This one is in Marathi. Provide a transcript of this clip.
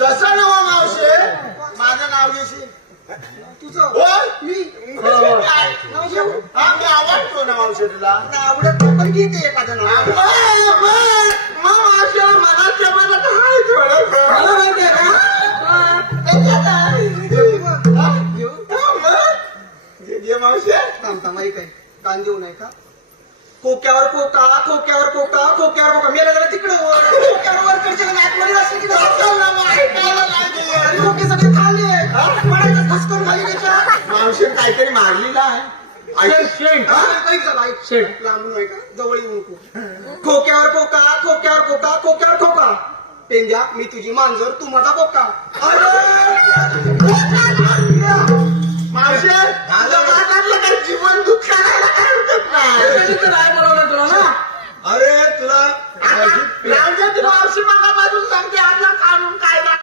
तसं नवा मावशी. माझं नाव घेशील तुझं? होय? मी हा मी आवडतो ना मावशी तुला. आवडत पण घेते एखादं नाव. ये मावशी? थांब थांब ऐक ऐक. कान देऊ नये का कोक्यावर कोका खोक्यावर कोका खोक्यावर कोका मेला जरा तिकडं वर. खोक्यावर वर कडच्या आतमध्ये असलं की असं ना मग ऐकायला लागेल. आणि खोके सगळे खाल्ले पडायचं खसकून खाली त्याच्या. मावशी काहीतरी मारलेला आहे. लांबून आहे का जवळ येऊ नको खोक्यावर कोका खोक्यावर कोका खोक्यावर खोका पेंद्या मी तुझी मांजर तू माझा Imagina